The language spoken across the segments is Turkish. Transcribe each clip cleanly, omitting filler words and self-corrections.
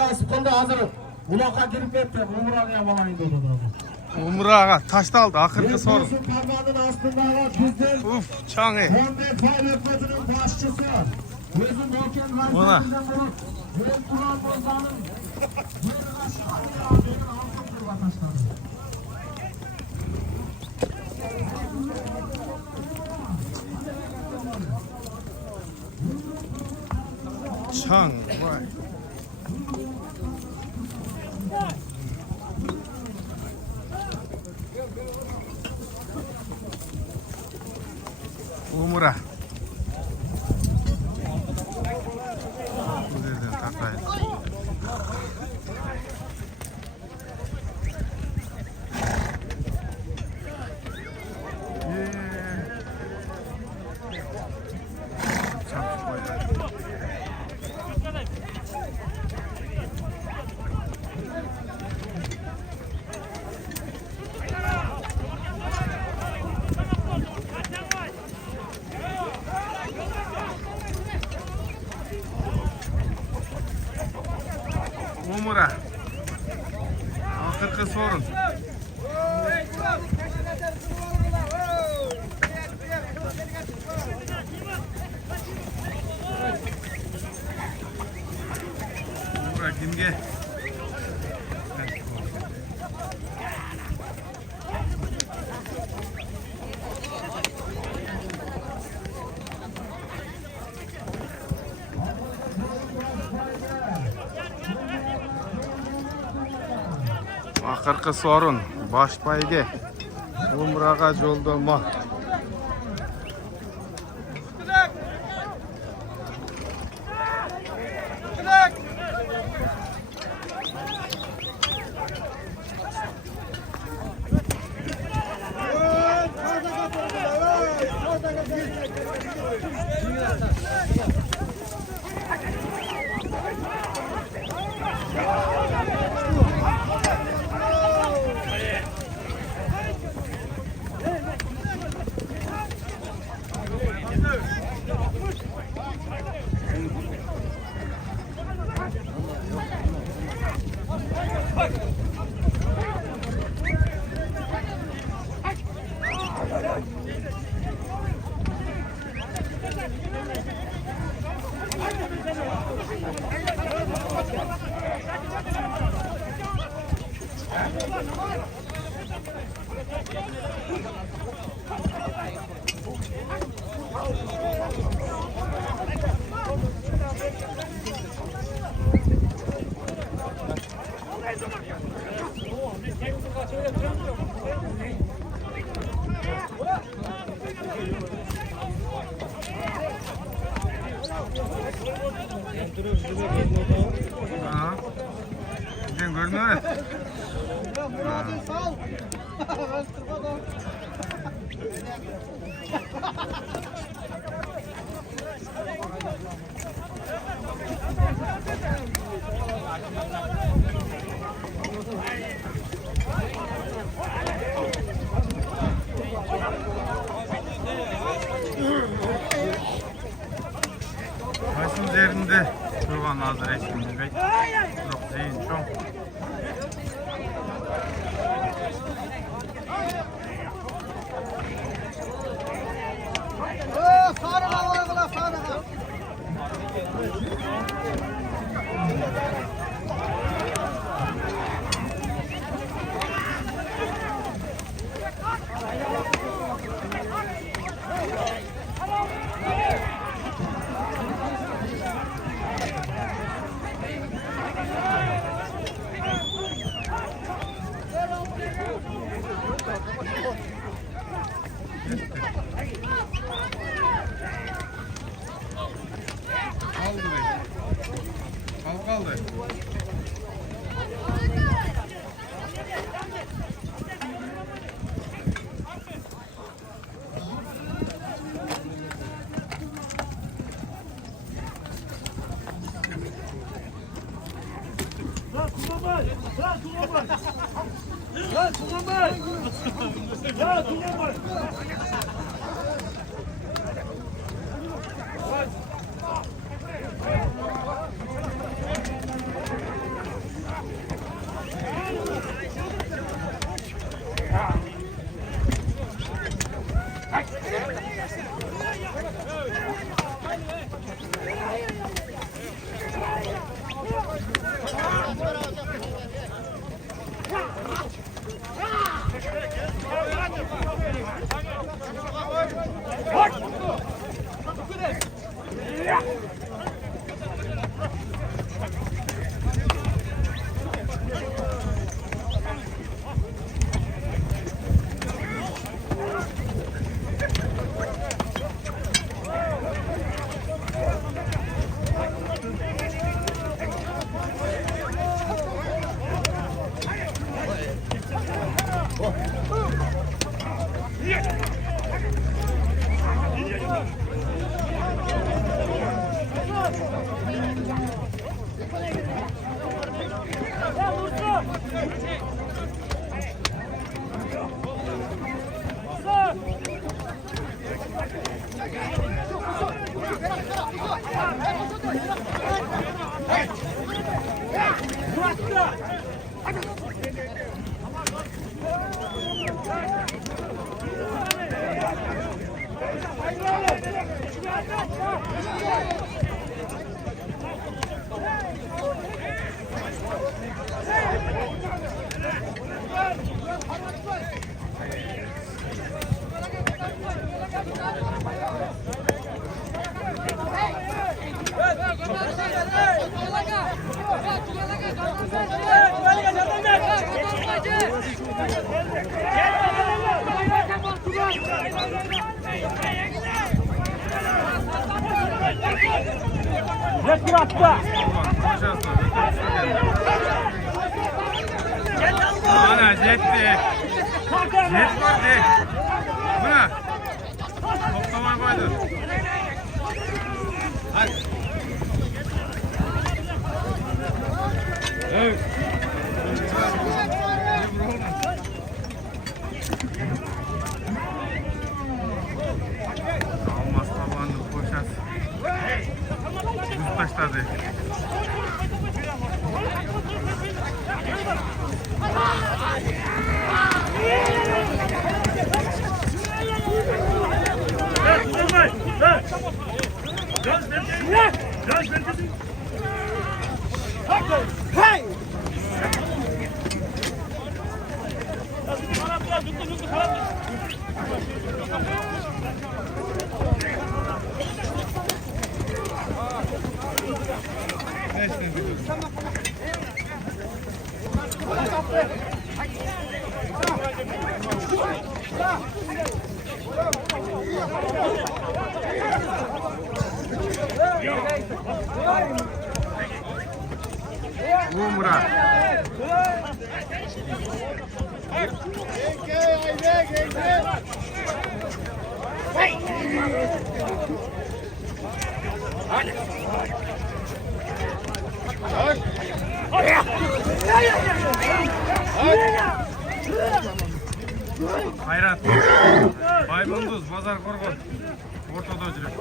nasip kıldı hazır. Ulak'a girip etti. Umur'a yapamayın dedi. Umur'a taştaldı akırkı sorun. Parmağının aslında bizden Uf çanı. Honda Fire Ötmesi'nin başçısı. Gözüm Volkan Hayseri'nden bulup Göğün Turan Bozan'ın yeri aşağıya aldığını altıktır vatandaşları. Çan vay. Umur'a. Bu yerden taklayın. Umur'a. Akırkı sorun. Umur'a kimge? Akırkı sorun. Baş bayge. Umur'a yoldama. Sen gördün mü? Başın üzerinde durgan hazır eşimde bek. Yok zeyin çok. Kaldı. Ana yetti. Yetmedi. Buna. Toplamaya koydu. Hadi. Evet. Almaz tabanlı poşet. Buz taşladı. Hey! Umra. Hayrat. Baymunduz, Pazar Korkun. Ortada жүрек.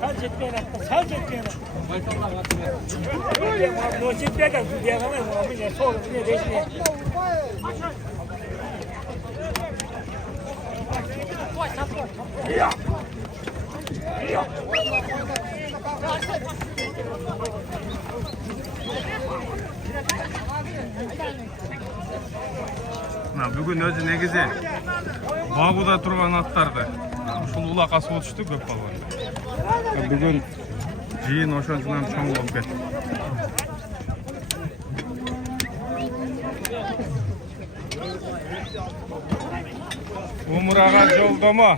Sadece etmeyen hatta, sadece etmeyen hatta. Noçet bir kadar diye kalmaz mı? Abi ne soğuk, ne değişmiyor. Бүгін өзі негізі Бағуда тұрған аттарды ушул улакка сотушту көп балган. Бүгін жыйын ошончунан чоң болуп кетти. Умурага жолдомо.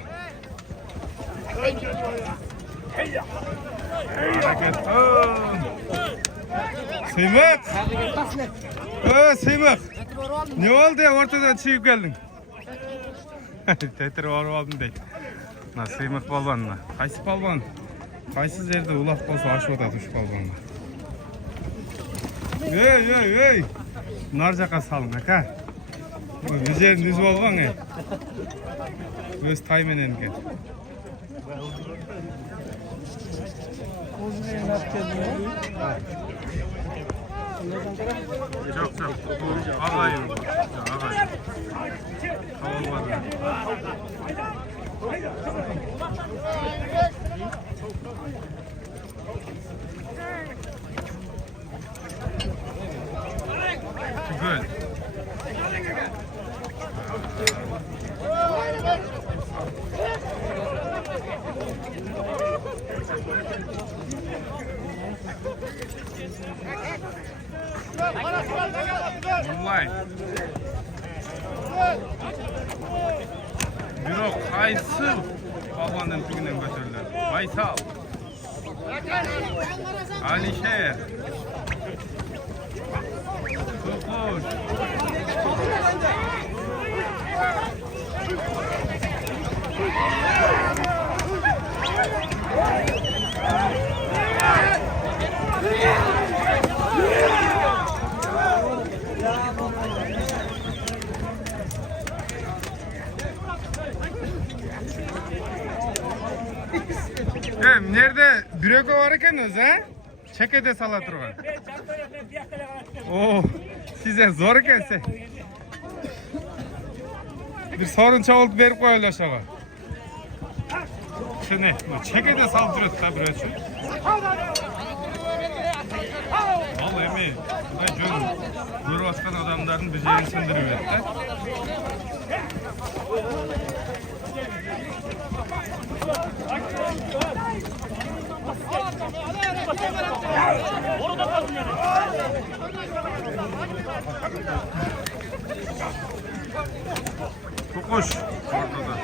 Сыймык. Сыймык. Ne oldu ya ortadan çıkıp geldin? Tetir varıp aldım deydi. Sıymak balvanına. Kaysı balvan? Kaysı yerde ulak bolsa aşıp da düş balvanına. Ey. Nar jaka salın ha. Üzerin düz balvan ey. Öz taymenen gel. Çok. Ağlayın. Ağlayın. Olmadı. Güzel. Online. Biroq qaysi polvondan tugidan ko'tariladi? Baysal. Alisher. To'qosh. Nerede büreko var ekan o'zi, ha? Chekede sala turgan. Oo, size zor ekansiz. Bir so'rincha olib berib qo'yinglar aşağı. Shuni, chekede salib turadi-da birochi. Vallahi emi, Xudo jo'n ko'rayotgan odamlarni bijerini sindirib berdi-da. To'qosh ortada.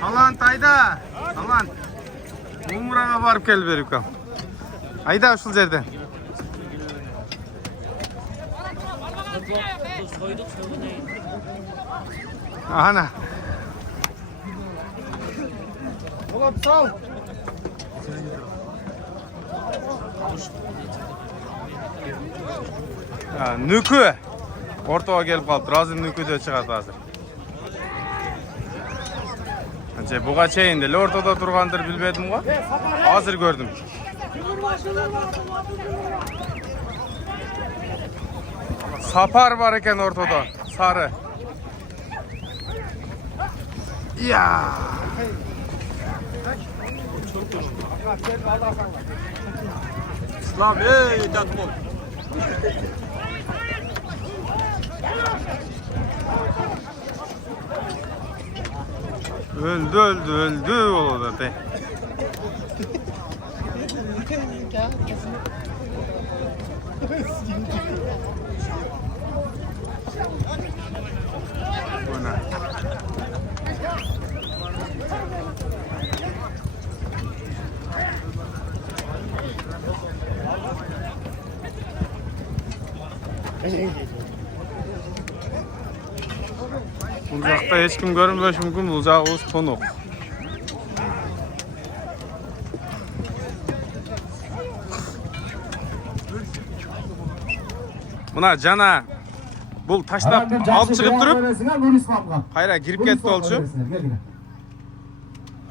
Talant ayda. Talant. Umraga barib kelib beribman. Ayda uşul yerden. Ana. Oğlum sal. Nükü. Ortaga gelip kaldı. Razı nükü de çıkardı hazır. Buga çeyin de ortada turgandır bilmedim o. Hazır gördüm. Sapar var eken ortada. Sarı. Ya. İslam ey tatmol. Öldü o da de. Buna. Uzakta hiç kim görünmüş mümkün, uzak uz tonuk. Buna cana bul taşlap alıp çıkıp durup hayra girip ketdi olçu.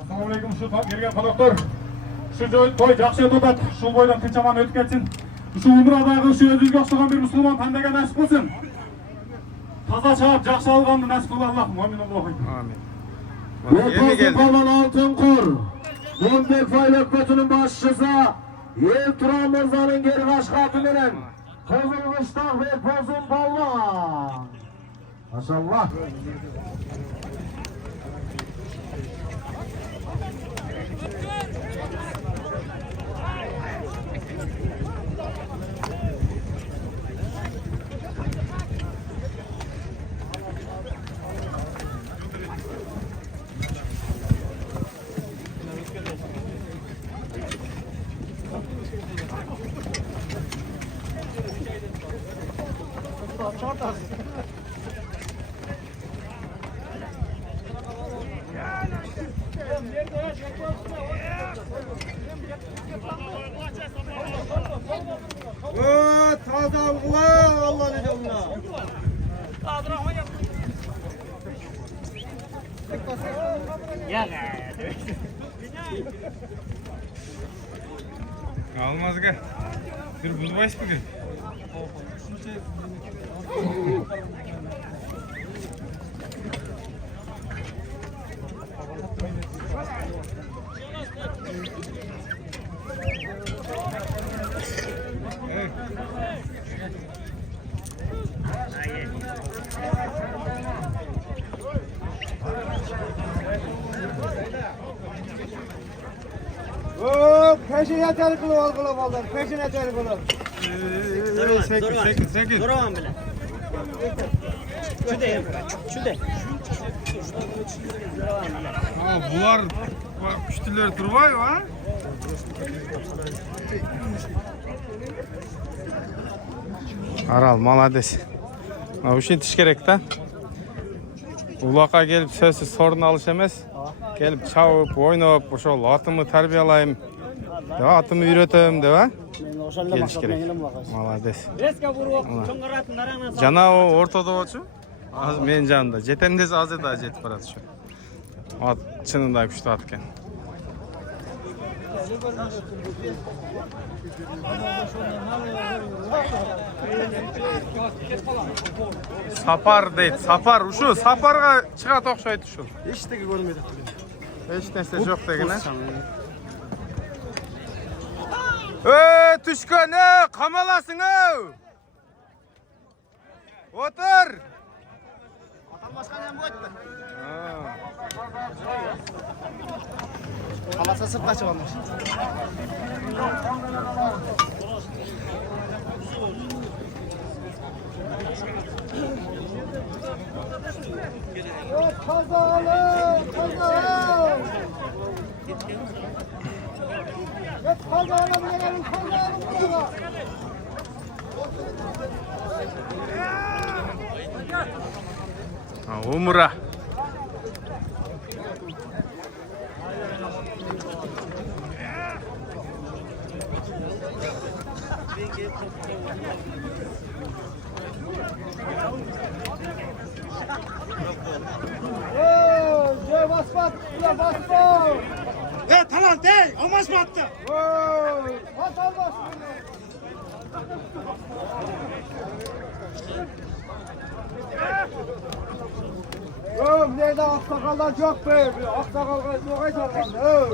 Assalomu alaykum, shu kelgan qonaqlar. Shu to'y yaxshi o'tadi. Shu bo'ydan tinchaman o'tib ketsin. Shu umradagi shu o'zingizga o'xshagan bir musulmon tandaga nasib bo'lsin. Toza chap yaxshi olganni nasib qilsin Alloh. Amin Allohim. Amin. Yeni geldi. Altın Kur. Bunbek Faylak Kötü'nün başçısı Turan Mirza'nın geri başkatı bilen Pozun Kıştak ve Pozun Ballan. Maşallah. Almaz ki. Bir buzbayız bugün. Evet. Peşine tel kulu ol kulu baldır. Peşine tel kulu. 8. Duraman bile. Şu de. Şu de. Bular küçtüler turbay va? Aral malades. Bu şey tiş gerek da. Ulaqqa kelip sözsüz sorun alış emas. Kelip çavıp, oynap, oşol atımı tarbiyalayım. Deba atımı үйрөтөм deba. Keliş gerek. Malades. Reska vurup çoңгыратын нараңан сал. Жана о ортодо болчу. Азыр менин жанымда. Жетемдес азыр да жетип барат ушу. Ат чынында күчтүү ат экен. Сапар дейт. Сапар ушу сапарга чыгат окшойт ушу. Эчтеги көрмөдүк. Эч нерсе жок деген э. Түшкөн камаласың Отур. Атам башка нем койду. Каласа сыртка чыгамыш. Умра. Talant ey, olmaz mı attı? Oğlum nerede aksakallar çok be. Aksakallar yok aytarlar.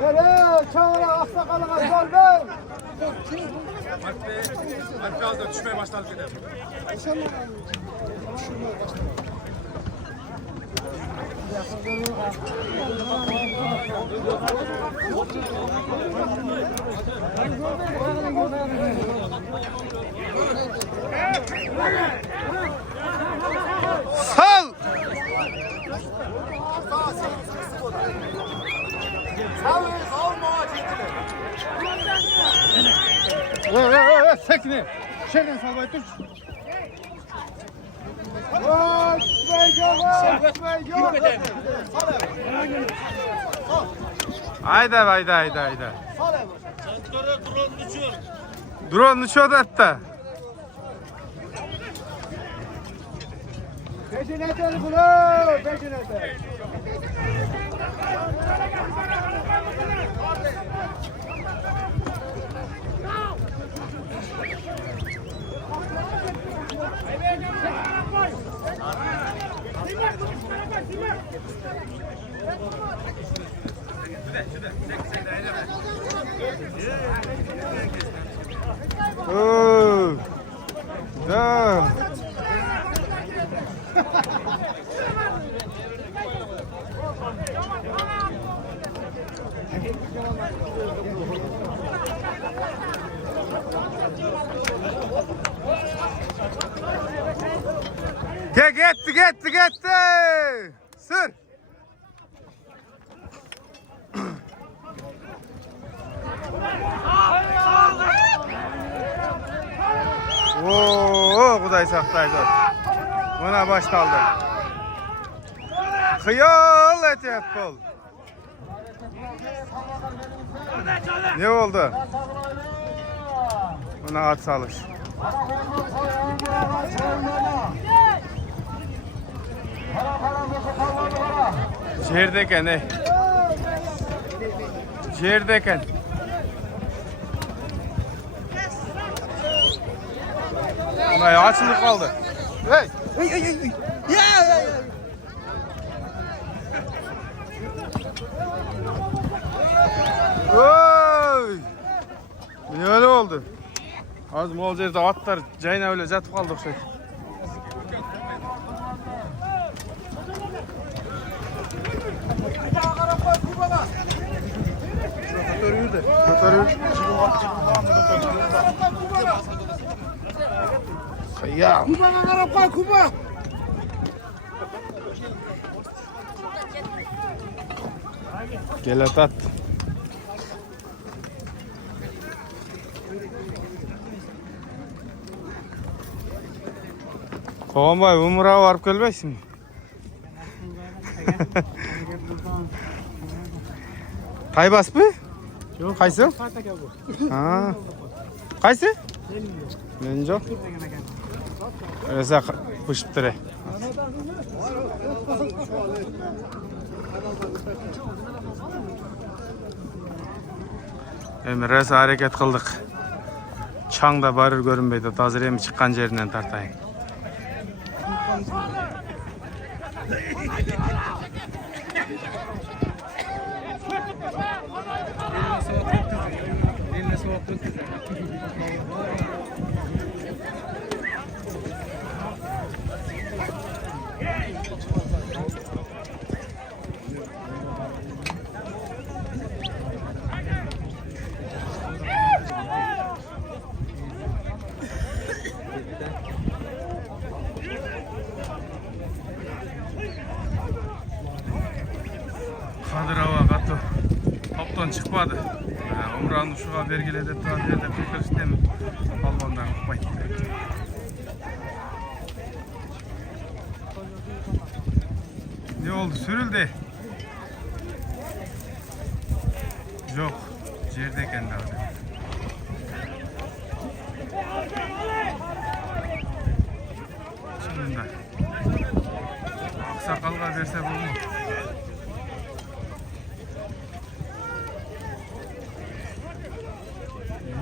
Böyle çağıra aksakallar zor be. Alp biraz da düşmeye başladı gidelim. Sal. Sekne. Şerden salvay dur. Hayda. Drone uçuyor da hatta. Peşine tel bunu. Peşine tel. Da. Gitti. Sür. Oo, Xuday saxlaydı. Buna başlandı. Xiyal etyap bol. Ne oldu? Buna at salış. Jerdeken ey. Jerdeken. Buna açılıp kaldı. Hey. Ya. Oy. Ne öyle oldu? Az mol yerde atlar cayna öyle yatıp kaldık şey. Ya. Kuba'na qarab qo'y, Kuba. Gel at. Toğanbay, Umur'a varıp gelmeysin mi? Taybas mı? Yok. Qaysi? Spartak bu. Ha. Qaysi? Men yo'q. Esa pishib turay. Endi rosa harakat qildik. Changda barib ko'rinmaydi. Hozir ham chiqqan yeridan tartayın. Kadir hava katı toptan çıkmadı. Umran'ı şuğa belgiledi, tarihede fikir istemi. Balbandan kupaydı. Ne oldu? Sürüldü. Yok. Yerdeyken de abi. Şimdi aksakalga verse bu mu?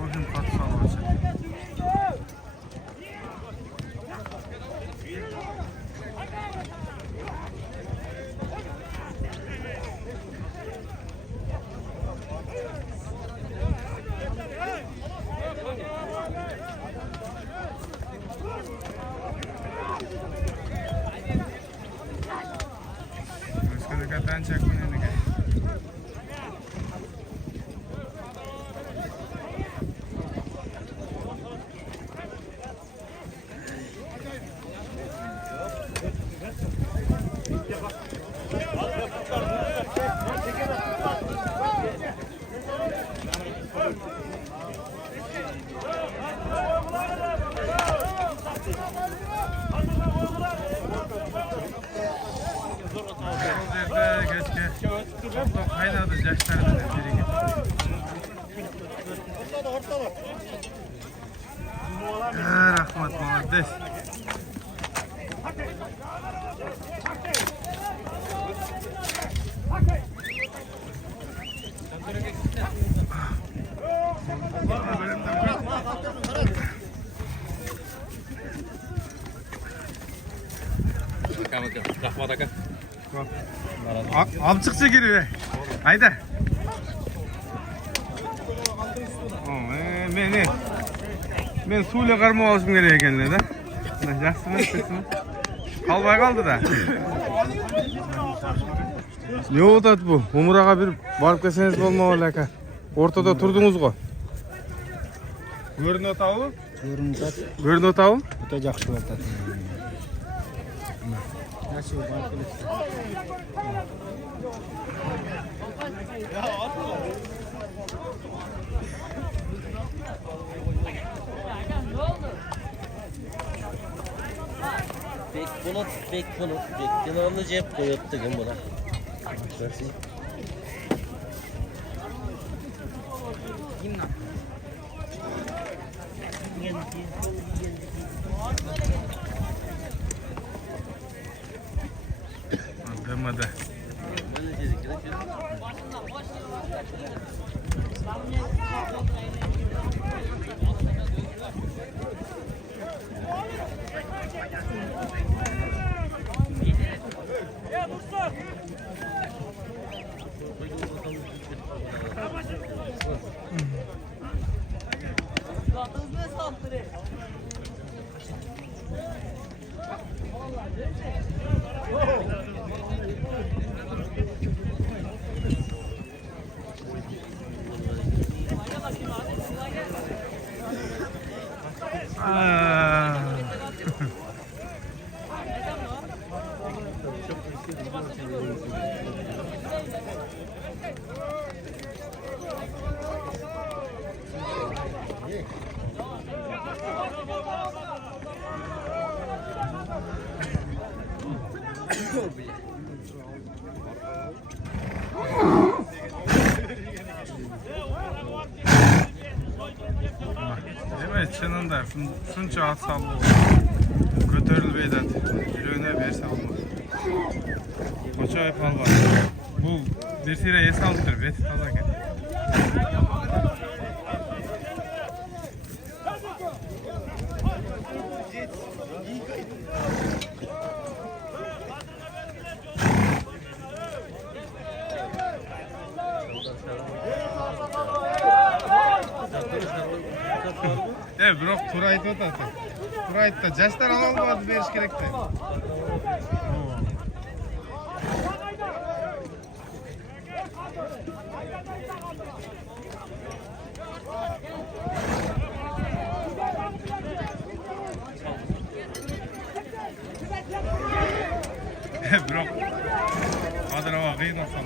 Bugün patsal olacak. Özgürlükten çekmin eline. Kaynadı yaşlarında biri gibi. Rahmat muhabbet. Rahmat aka. Amçıkça giriyor. Haydi. Men suyla qarmoq olishim kerak ekan da. Yaxshimi, sizmi? Qalbay qoldi da. Ne o'tadi bu? Umraga bir borib kelsangiz bo'lmaydi aka. O'rtada turdingiz-ku. Ko'rinib o'tavmi? Ko'rinib o'tavmi? O'ta yaxshi o'tadi. Nasıl Bek bulut. Kenarını cep koyuyordu gün buna. Demede. Evet, çınında şunça at sallı götürülbeydi. Yüreğine verse olmaz. Koça yapal var. Bu bir sire es aldıdır. Beti taza gel. Evet, biroq Turayt'ı o'tadi. Turayt'da yoshlar ololmadi berish kerakda. Biroq hozir havo qiyin bo'lsa.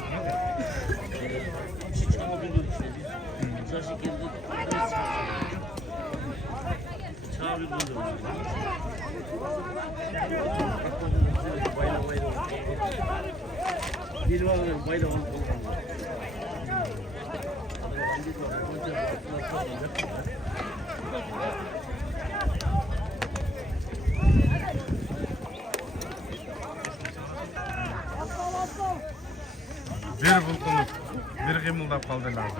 Bir bulqinib, bir qimildab qoldilar.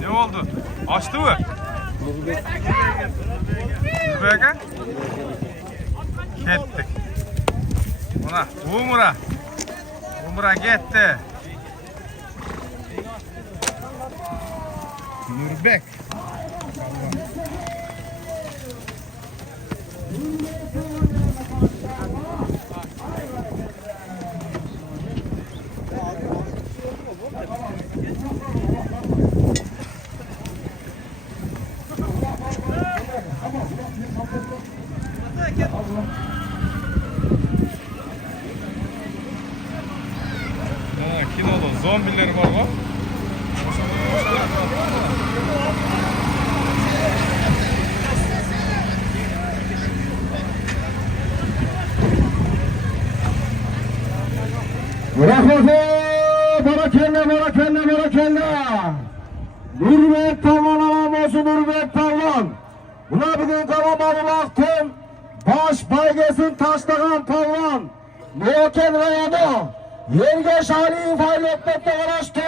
Ne oldu? Açtı mı? Nurbek aka? Kettik. Buna Umur'a gitti. Nurbek. Kinolu zombiler var mı? Barakalla. Nurbek Talvan alamosu Nurbek Talvan. Buna bugün Karamanlıq'tın baş baygesin taşlagan Talvan. Noken rayonu. Yerge Şaliyev ailekmekte uğraştı.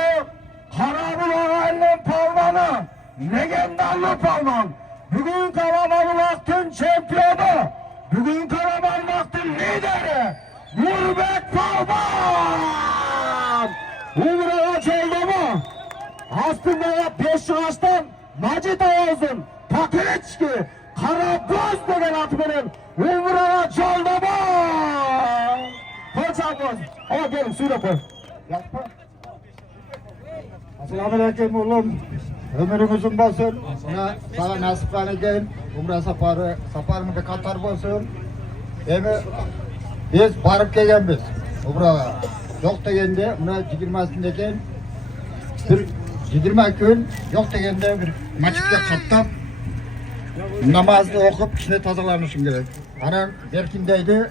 Karabul ağaylının Talvan'ı. Legendarlı Talvan. Bugün Karamanlıq'tın şampiyonu. Bugün Karamanlıq'tın lideri. Nurbek Talvan. Umur'a çaldı mı? Aslında 5 yaştan Macit Oğuz'un Pakeçki Karagöz degen atı benim Umur'a çaldı mı? Koç Ağuz. Ama gelin suyla koy. Yapma. Assalamualaikum oğlum. Ömrümüzün bolsun. Sana nasip qilgan Umra safarını bir qatar bolsun. Biz barıp kelganmiz Umraga. Yo'q degende buna 20'sindeki bir 20 kun yo'q degende bir masjidga qattap namozni o'qib ishni tozalanishim kerak. Ana berkin deydi.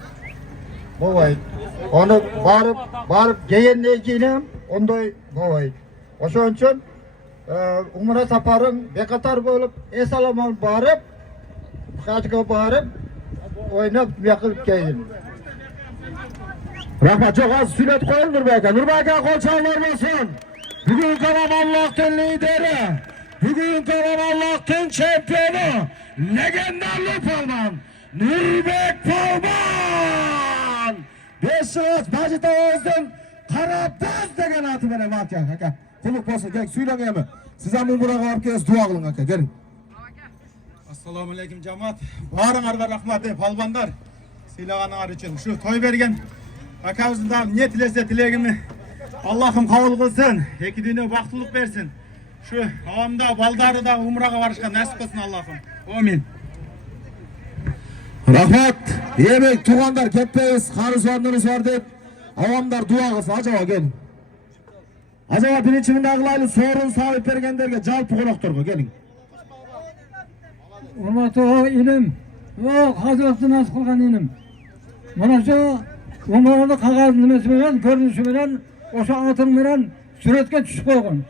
Bo'lmaydi. Onu barıp kelgandan keyin onday bo'lmaydi. O'shaning uchun Umra safarim bekatar bo'lib, esalomon borib, hajga borib, o'ynab yaqilib keldim. Rahmat, çok az süret koyun Nurbek'e. Nurbek'e koçanlar olsun. Bugün Karamanlıq'tın lideri. Bugün Karamanlıq'tın şampiyonu. Legendarlı Palman. Nurbek Palman. 5 yıl Macit Oğuz'un Karaböz degen atı benim aka. Kuluk olsun, gel suyla gelme. Size Umur'a varıp gelin, dua kılın aka, gelin. Assalomu alaykum jamoat. Baringlarga rahmat palvonlar. Siylaganinlar uchun shu to'y bergan akamizdan ne tilese tilegini Allah'ım kabul kılsın. Iki dünya baktılık versin. Şu havamda baldarı da umraga barışka nasip kılsın Allah'ım. Amin. Rahmat. Yemek tuğanlar ketmeyiz. Karız var dep. Avamlar dua kılsa acaba gelin. Acaba birinci mindagilaylı sorun sahip bergenlerge jalpı konoktorgo gelin. Hurmatli ilim, o Hazreti nasip kılgan ilim. Mana şu umrada kagaz nimesi bilen, görünüşü bilen, oşa atın bilen suratga tushib koygun.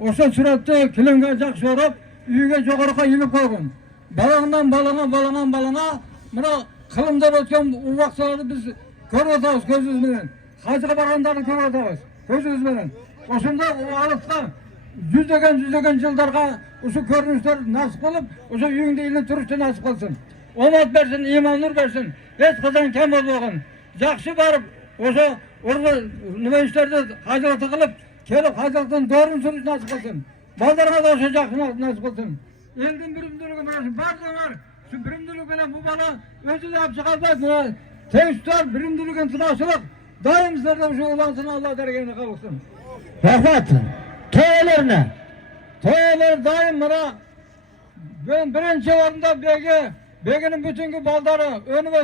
Oşa suratda kilimge jakşı orap, uyga jogarıga yilip koygun. Balağından balana, mına kılımdan ötken u vaqtlarda biz görüp atabız gözümüz bilen. Hacıga bargandarını görüp atabız gözümüz bilen. Oşunda o alıtqa yüzdegen жылдарга uşu görünüşler nasip kılıp, uşu uyingde ilin turuşta nasip kılsın. Omad bersin, iman nur bersin. Hiç kızan kem olmagın. Jakşı barıp, oşu orada nima işlerde hacılatı kılıp, kelip hacılatın doğrun sürüş nasip kılsın. Baldarına da oşu jakşı nasip kılsın. Eldin birimdiligi mana şu barda var. Şu birimdilig bilen bu bala özü de yapışı kalmaydı. Teң tutar birimdiligin sınavçılık. Daim sizlerden şu ulansın Allah dergeni kavuşsun. Rahmat. Toylarına. Toyalar daim bana ben birinci varında beginin bütün baldarı önüme